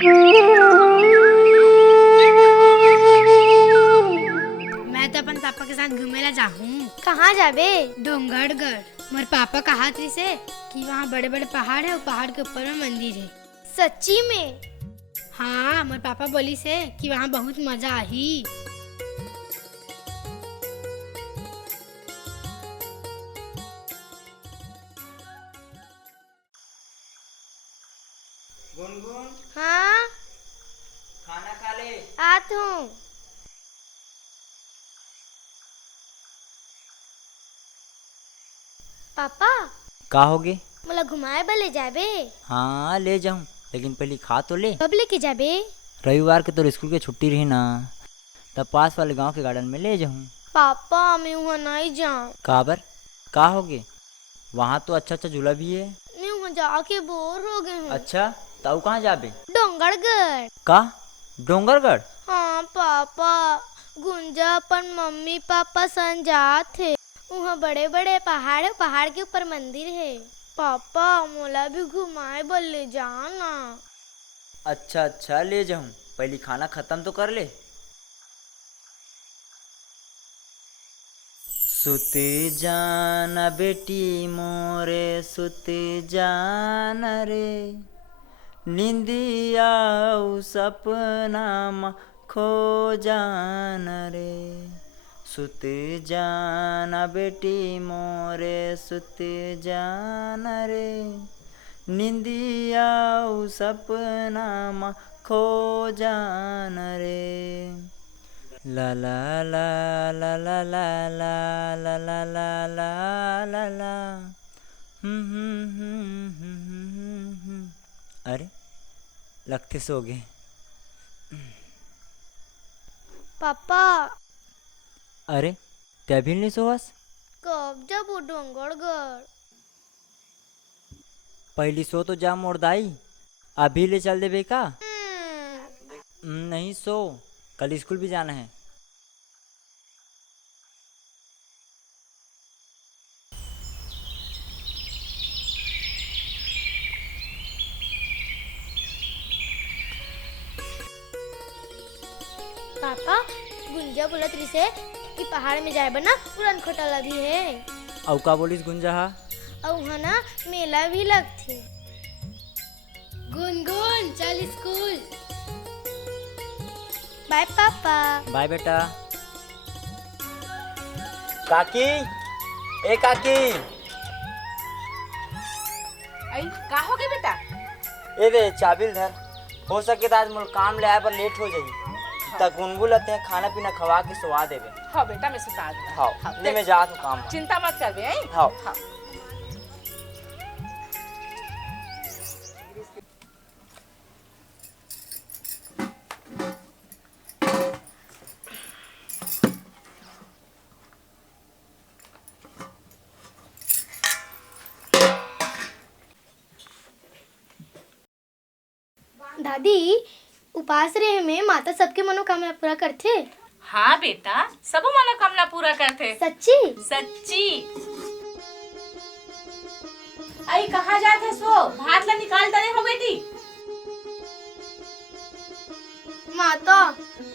मैं तो अपन पापा के साथ घूमेला जाहूँ। कहाँ जाबे? डोंगरगढ़। मोर पापा कहा थी से कि वहाँ बड़े बड़े पहाड़ है और पहाड़ के ऊपर में मंदिर है। सच्ची में? हाँ, मोर पापा बोली से कि वहाँ बहुत मजा आई। गुनगुन, हाँ, खाना खा ले। आत हूँ। पापा, का होगे? मोला घुमाए बले जाबे? हाँ ले जाऊँ, लेकिन पहले खा तो ले। कब लेके जाबे? रविवार के तो स्कूल के छुट्टी रही ना, तब पास वाले गांव के गार्डन में ले जाऊँ। पापा, मैं वहाँ नहीं जाऊँ। काबर? का होगे? वहाँ तो अच्छा अच्छा झूला भी है। मैं वहाँ जाके बोर हो गई हूँ। अच्छा, ताऊ कहाँ जाबे? डोंगरगढ़। का? डोंगरगढ़? हाँ पापा, गुंजा अपन मम्मी पापा संग जात थे। वहाँ बड़े बड़े पहाड़ है, पहाड़ के ऊपर मंदिर है। पापा, मोला भी घुमाए बल ले जाना। अच्छा अच्छा ले जाऊँ, पहले खाना खत्म तो कर ले। सुते जाना बेटी मोरे, सुते जाना रे, निंदिया सपना मा खो जाना रे। सुते जाना बेटी मोरे, सुते जाना रे, निंदिया सपना मा खो जाना रे। ला ला ला ला ला ला ला ला ला ला ला ला ला। अरे लगते सो गए। पापा, अरे त्या भी नहीं सोवस? कब जाबो डोंगरगढ़? पहली सो तो जा मोर दाई, अभी ले चल देबे का? नहीं सो, कल स्कूल भी जाना है। पापा, गुंजा बोलत रही से कि पहाड़ में जाए बना पुरान खोटाला भी है। औ का बोलिस गुंजा हा? और वहाँ ना मेला भी लगथे। गुनगुन चल स्कूल। बाय पापा। बाय बेटा। काकी, ए काकी। आई का हो गए बेटा? ए दे चाबिल धर, हो सके तो आज मोर काम ले आए पर लेट हो जाई। तक गुनगुन लेते हैं, खाना पीना खवा के सुवा देवे। हाँ बेटा, मैं सुता दूंगा। हाँ, ले मैं जा तो काम। चिंता मत कर बे। हाँ। हाँ। दादी, उपास रहे में माता सबके मनोकामना पूरा करथे। हाँ बेटा, सब मनोकामना पूरा करते। सच्ची? सच्ची। आई कहाँ जात है सो? भात ला निकाल दे हो बेटी। माता,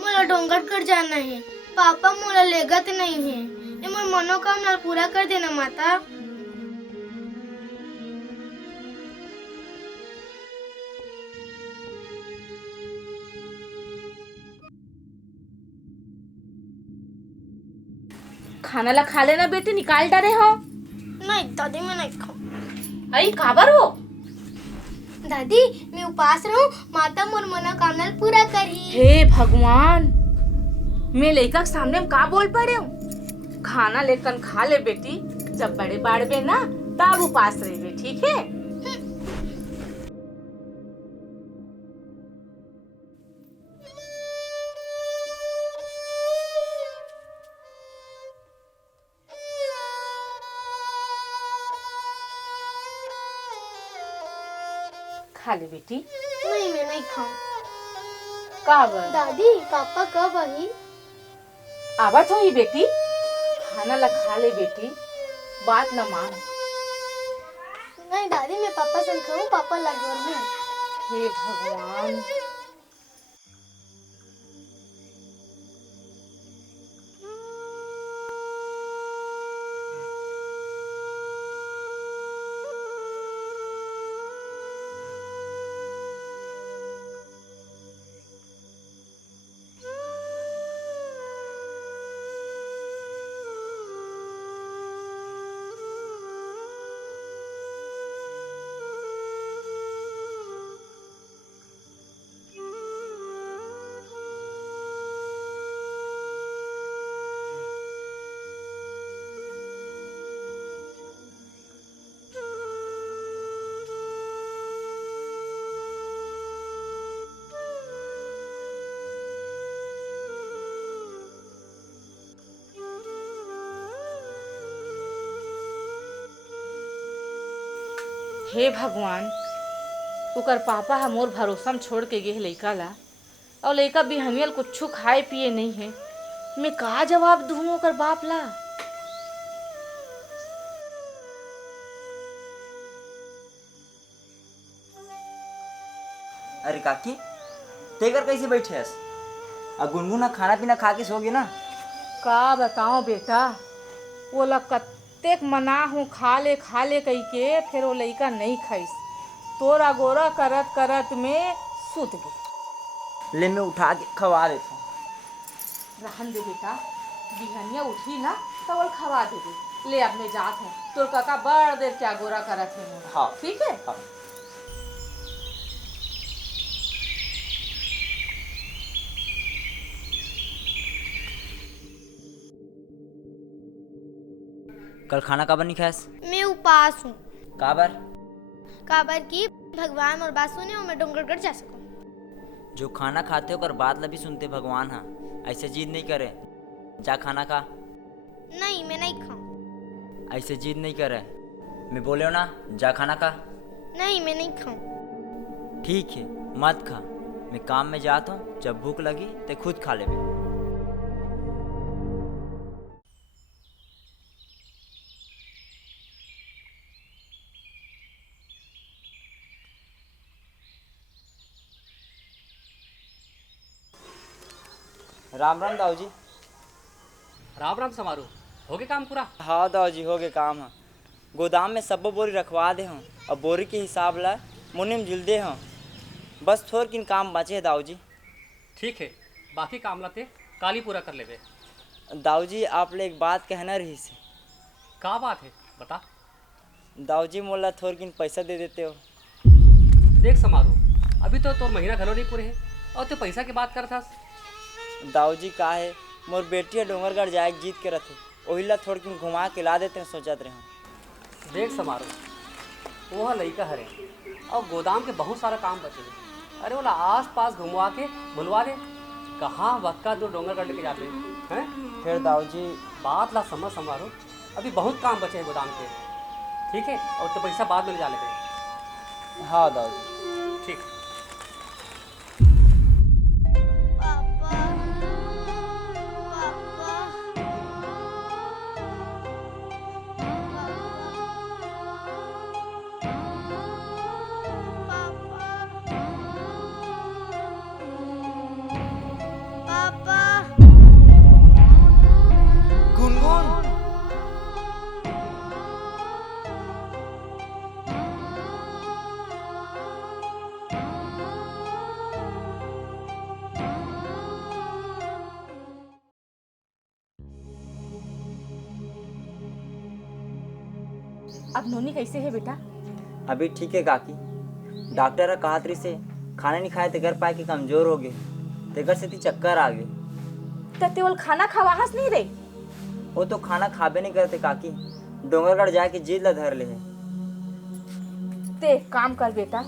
मोला डोंगरगढ़ जाना है। पापा मोला लेगत नहीं है। ये मोर मनोकामना पूरा कर देना माता। खाना ला खा लेना बेटी, निकाल डाले हो। नहीं दादी, मैं नहीं खाऊं। आई काबर हो? दादी, मैं उपास रहूं, माता मोर मनोकामना पूरा करी। हे भगवान, मैं लड़का के सामने में का बोल पड़े हूँ? खाना लेकर खा ले बेटी, जब बड़े बाढ़ ना तब उपास रहे, ठीक है? खा ले बेटी। नहीं, मैं नहीं खाऊं। काबर? दादी, पापा कब आई? आवत हो ही बेटी, खाना ला खा ले बेटी, बात न मान। नहीं दादी, मैं पापा संग खाऊं, पापा लगे हैं। हे भगवान, हे भगवान, ओकर पापा ह मोर भरोसा में छोड़ के गे लइका ला, और लइका बिहनियल कुछ खाए पिए नहीं है। मैं का जवाब दूँ ओकर बाप ला? अरे काकी, तेकर कैसे बैठे हस? अब गुनगुना खाना पीना खा के सोगी ना? का बताओ बेटा, वो ला कत्तेक मना हूँ खा ले कही के, फिर वो लइका नहीं खाइस। तोरा गोरा करत करत में सुत गई। ले मैं उठा के खवा देता हूँ। रहन दे बेटा, बिहनिया उठी ना तो वो खवा दे दे। ले अब मैं जात हूँ, तोर काका बड़ देर क्या गोरा करत है मोरा। हाँ ठीक है। हाँ। कल खाना काबर नहीं खास? मैं उपास हूँ। काबर? काबर की भगवान और बात सुने और मैं डोंगरगढ़ जा सकूँ। जो खाना खाते हो कर बात ला भी सुनते भगवान। हाँ, ऐसे जिद नहीं करे। जा खाना खा। नहीं, मैं नहीं खाऊं। ऐसे जिद नहीं करे, मैं बोले हो ना, जा खाना खा। नहीं, मैं नहीं खाऊं। ठीक है, मत खा। मैं काम में जाता हूँ, जब भूख लगी तो खुद खा ले। राम राम दाऊ जी। राम राम समारोह हो गए काम पूरा? हाँ दाऊ जी, हो गए काम। हाँ, गोदाम में सब बोरी रखवा दे हूँ और बोरी के हिसाब ला मुनिम जुल दे हूँ। बस थोड़ किन काम बचे है दाऊ जी। ठीक है, बाकी काम लाते काली पूरा कर लेवे। दाऊ जी, आप ले एक बात कहना रही से। का बात है बता। दाऊ जी, मोला थोड़ किन पैसा दे देते हो? देख समारोह, अभी तो तोर महीना घलो नहीं पूरे है और तो पैसा की बात करता। दाऊ जी, का है, मोर बेटी डोंगरगढ़ जाए जीत के रथे, वही ला थोड़ किन घुमा के ला देते हैं, सोचत रहे। देख समारोह, वो लइका हरे और गोदाम के बहुत सारा काम बचे हैं। अरे बोला आस पास घुमवा के बुलवा दे। कहाँ वक्का तो डोंगरगढ़ लेके जाते हैं? फिर दाऊ जी, बात ला समझ समारोह, अभी बहुत काम बचे हैं गोदाम के। ठीक है, और तो पैसा बाद में ले जा लेते। हाँ दाऊ जी। ठीक। पापा, पापा, गुनगुन, अब नोनी कैसे है बेटा? अभी ठीक है काकी। डॉक्टर ने कहा तरी से खाना नहीं खाए तो कर पाए कि कमजोर हो गए, तेकर से चक्कर आ गए। तो तेवल खाना खवाहस नहीं रे? वो तो खाना खाबे नहीं करते काकी, डोंगरगढ़ जाके जीत ला धर ले है। ते काम कर बेटा,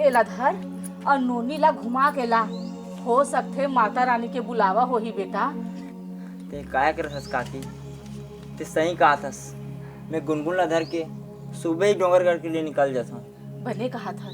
एला धर और नोनी ला घुमा के ला। हो सकते माता रानी के बुलावा हो ही बेटा। ते काय कर हस काकी, ते सही कहा थस। मैं गुनगुन ला धर के सुबह ही डोंगरगढ़ के लिए निकल जाता हूँ। भले कहा था।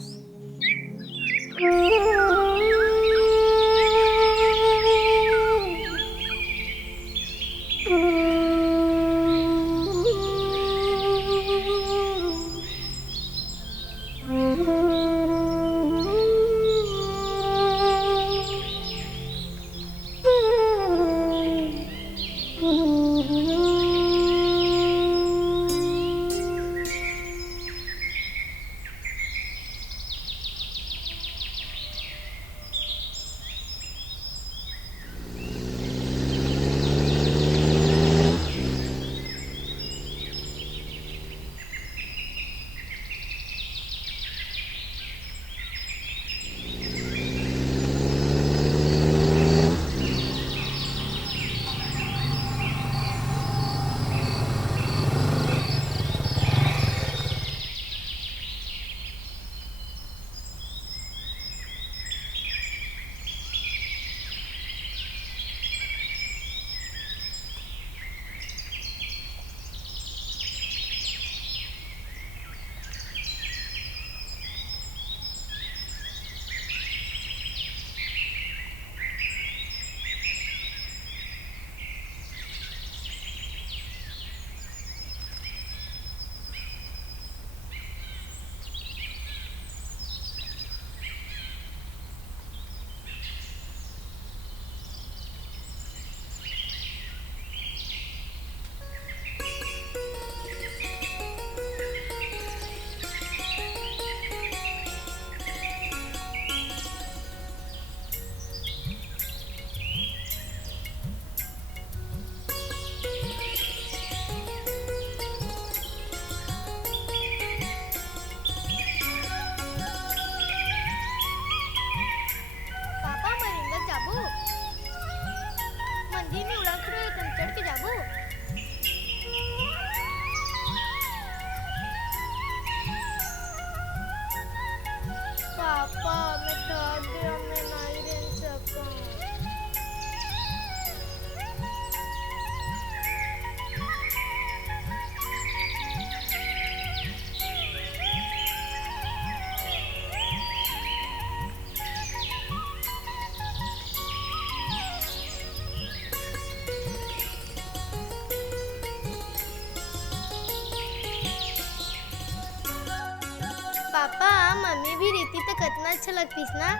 पापा मम्मी भी रीति तो कितना अच्छा लगतीस ना।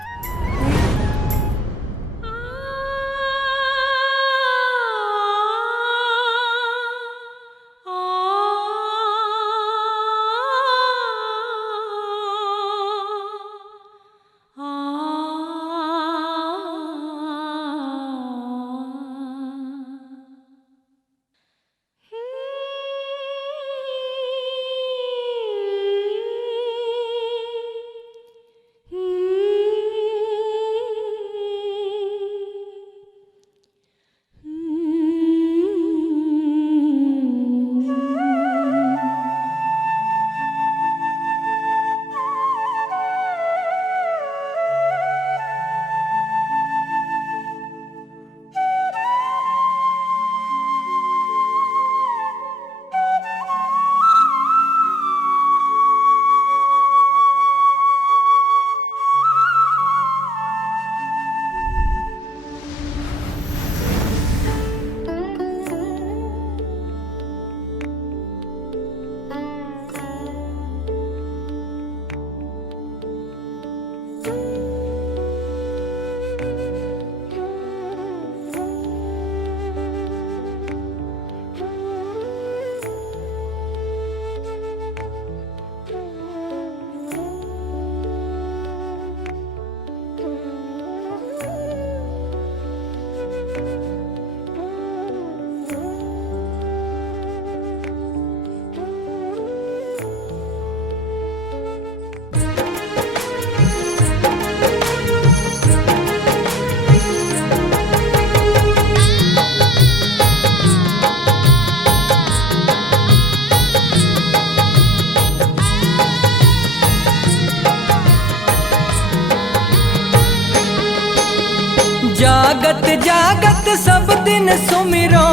जागत जागत सब दिन सुमिरो,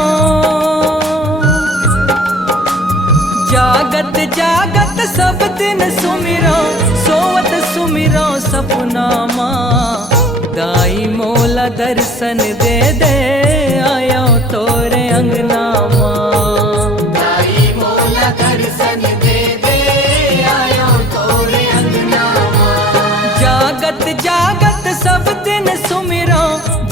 जागत जागत सब दिन सुमिरो, सोवत सुमिरो सपना माँ। दाई मोला दर्शन दे दे आयो तोरे अंगना माँ। दाई मोला दर्शन दे दे आयो तोरे अंगना माँ। जागत जागत सब दिन सुमिरो,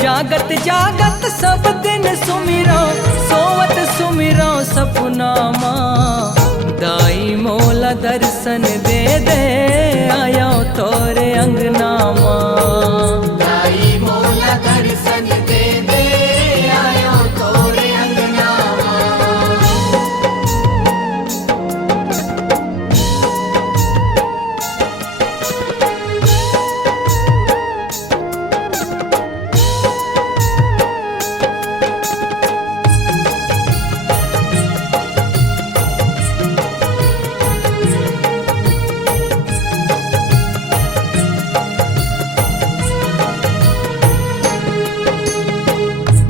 जागत जागत सब दिन सुमिरो, सोवत सुमिरो सपना माँ। दाई मोला दर्शन दे दे आयो तोरे अंगना माँ। दाई मोला दर्शन दे दे आयो तोरे अंगना माँ।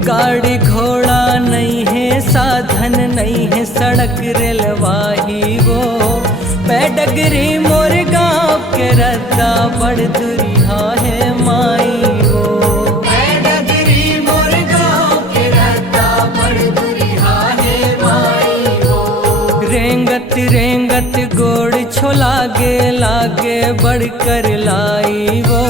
गाड़ी घोड़ा नहीं है, साधन नहीं है, सड़क रेलवाही वो पैडगरी मोर गाँव के रद्दा बड़ दुरिहा है माई वो। पैडगरी मोर गाँव के रद्दा बड़ दुरिहा है माई वो। रेंगत रेंगत गोड़ छोलागे लागे बढ़ कर लाई वो।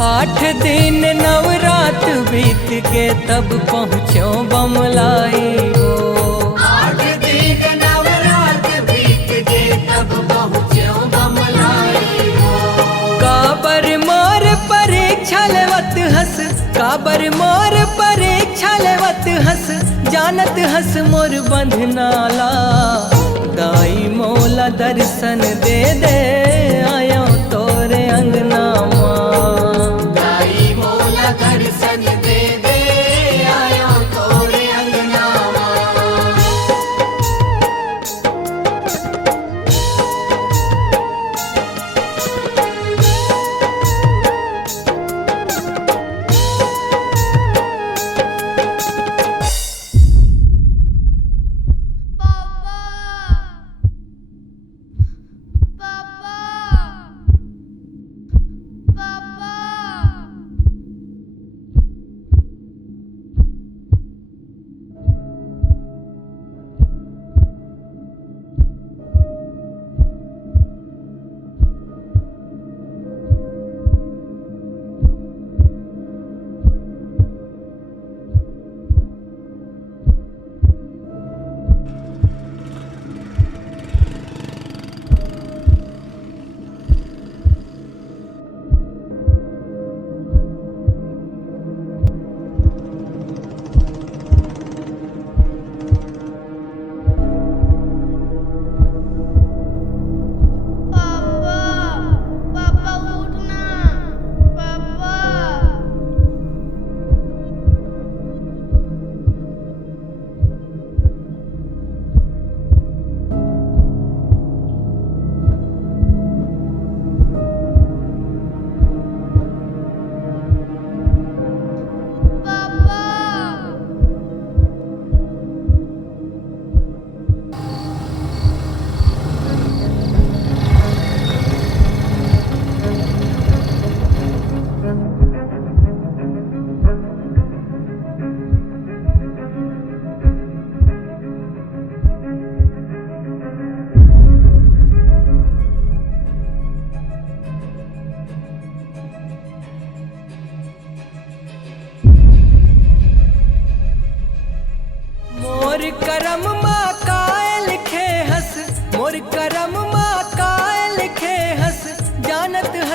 8 दिन नवरात बीत के तब पहुँचो बमलाई वो। 8 दिन नवरात बीत के तब पहुँचो बमलाई वो। काबर मोर परीक्षा लेवत हस, काबर मोर परीक्षा लेवत हस, जानत हस मोर बंधनाला। दाई मोला दर्शन दे दे आयो तोरे अंगना माँ। दाई मोला दर्शन दे दे आयो तोरे अंगना माँ। पापा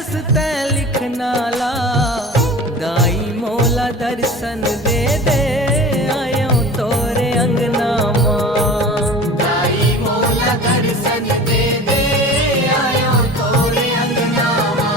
हंसते लिखनाला दाई मोला दर्शन दे दे आयो तोरे अंगना मां दाई मोला दर्शन दे दे आयो तोरे अंगना मां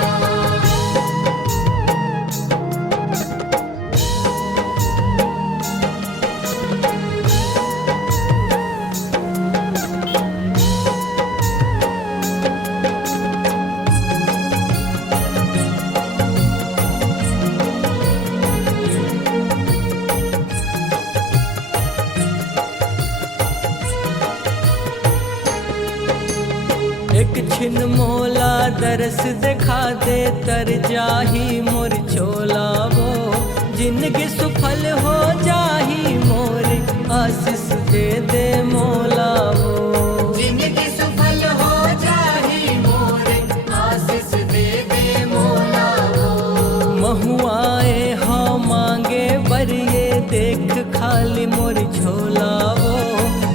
एक छिन मोला दरस दिखा दे तर जाही मोर चोला वो जिंदगी सुफल हो जाही मोर आशीष दे दे मोला वो जिंदगी सुफल हो जाही मोर आशीष दे दे मोला वो महुआए हाँ मांगे बरिए देख खाली मोर झोला वो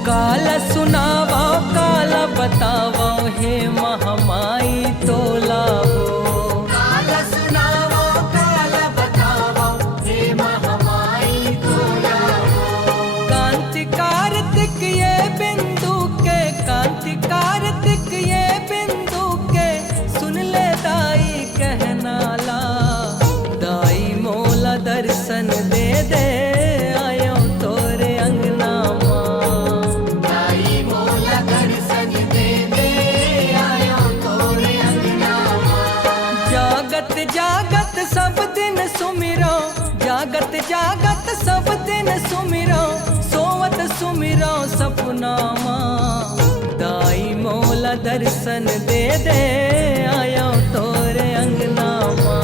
काला सुनावा काला बतावा हे महामाई तोलावो काला सुनावो काला बतावो हे महामाई तोलावो कांति कार्तिक ये बिंदु के कांति कार्तिक ये बिंदु के सुन ले दाई कहनाला दाई मोला दर्शन दे दे आयो तोरे अंगना मां दाई मोला दर्शन दे दे आयो तोरे अंगना मां जागत जागत सब दिन सुमिरो जागत जागत सब दिन सुमिरो सोवत सुमिरो सपना मां दाई मोला दर्शन दे दे आयो तोरे अंगना मां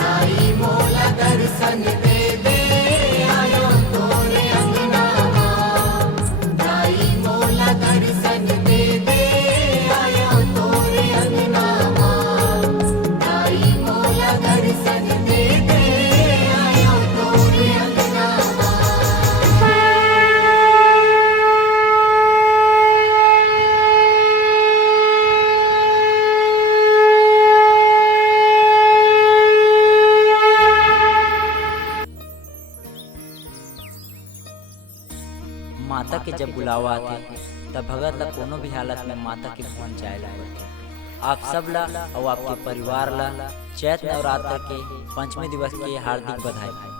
दाई मोला दर्शन दे दे आयो तोरे अंगना मां दाई मोला दर्शन दे दे आयो तोरे अंगना मां दाई मोला दर्शन दे दे आयो तोरे अंगना मां माता के जब बुलावा आथे तब भगत ला कोनो भी हालत में माता के भवन जाए ला पड़थे। आप सब ला और आपके परिवार ला चैत नवरात्र के 5वें दिवस की हार्दिक बधाई।